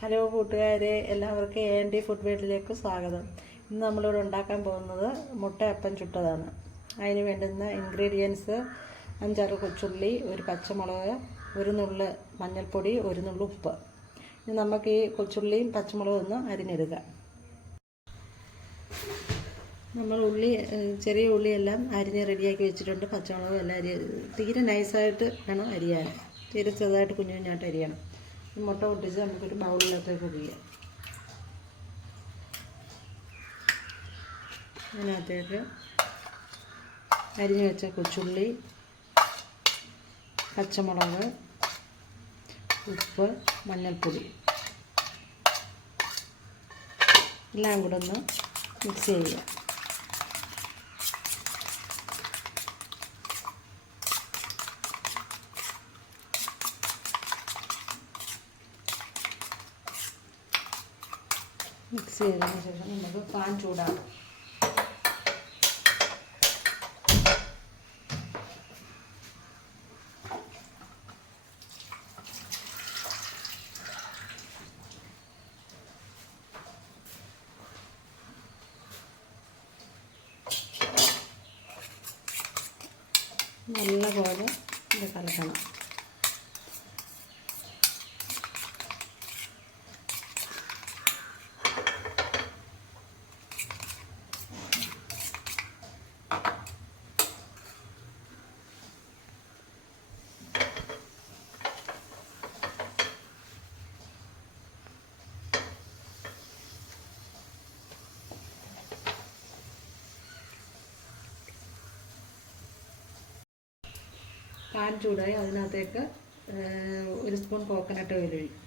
Hello കൂട്ടുകാരെ, എല്ലാവർക്കും AND food വീട്ടിലേക്ക് സ്വാഗതം. ഇന്ന് നമ്മളിവിടെ ഉണ്ടാക്കാൻ പോകുന്നത് മുട്ടയപ്പം ചുട്ടതാണ്. അതിന് വേണ്ടുന്ന ഇൻഗ്രീഡിയൻസ് 5-6 കൊച്ചുള്ളി, ഒരു പച്ചമുളക്, ഒരു നുള്ള് മഞ്ഞൾപ്പൊടി, ഒരു നുള്ള് ഉപ്പ്. ഇനി നമുക്ക് ഈ കൊച്ചുള്ളിയും പച്ചമുളകും ഒന്ന് അരിഞ്ഞെടുക്കാം. നമ്മൾ ചെറിയ ഉള്ളിയെല്ലാം അരിഞ്ഞ് റെഡിയാക്കി വെച്ചിട്ടുണ്ട്. പച്ചമുളകും എല്ലാം തീരെ നൈസായിട്ട് വേണം അരിയാൻ, തീരെ ചെറുതായിട്ട് കുഞ്ഞു കുഞ്ഞായിട്ട് അരിയണം. മുട്ട പൊട്ടിച്ച് നമുക്കൊരു ബൗളിലേക്ക് ഉപയോഗിക്കാം. അതിനകത്തേക്ക് അരിഞ്ഞു വെച്ച കൊച്ചുള്ളി, പച്ചമുളക്, ഉപ്പ്, മഞ്ഞൾപ്പൊടി എല്ലാം കൂടെ ഒന്ന് മിക്സ് ചെയ്യുക. മിക്സ് ചെയ്തതിന് ശേഷം നമുക്ക് പാൻ ചൂടാക്കാം. നല്ലപോലെ ഇത് കലക്കണം. പാൻ ചൂടായി അതിനകത്തേക്ക് 1 സ്പൂൺ കോക്കനട്ട് ഓയിൽ ഒഴിക്കും.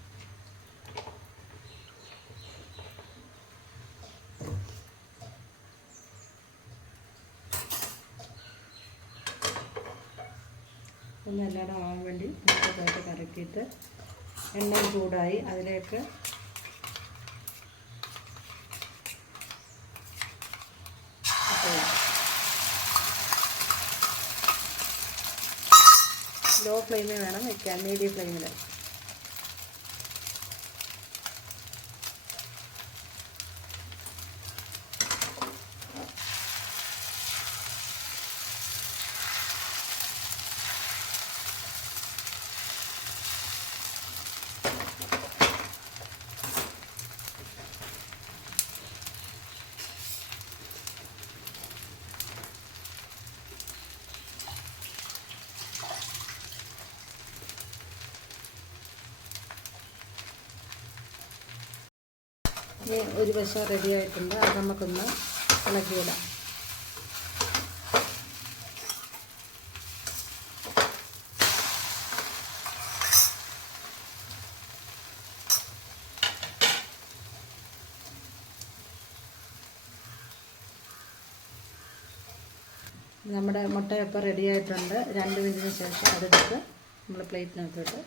ഒന്നെല്ലാവരും ആവാൻ വേണ്ടി നന്നായിട്ട് കറക്കിയിട്ട് എണ്ണ ചൂടായി അതിലേക്ക് ലോ ഫ്ലെയിമിൽ വേണം വയ്ക്കാൻ, മീഡിയം ഫ്ലെയിമിൽ. ഒരു വശം റെഡി ആയിട്ടുണ്ട്, അത് നമുക്കൊന്ന് ഇളക്കിയിടാം. നമ്മുടെ മുട്ടയപ്പം റെഡി ആയിട്ടുണ്ട്. 2 മിനിറ്റിന് ശേഷം അതെടുത്ത് നമ്മൾ പ്ലേറ്റിനകത്തോട്ട്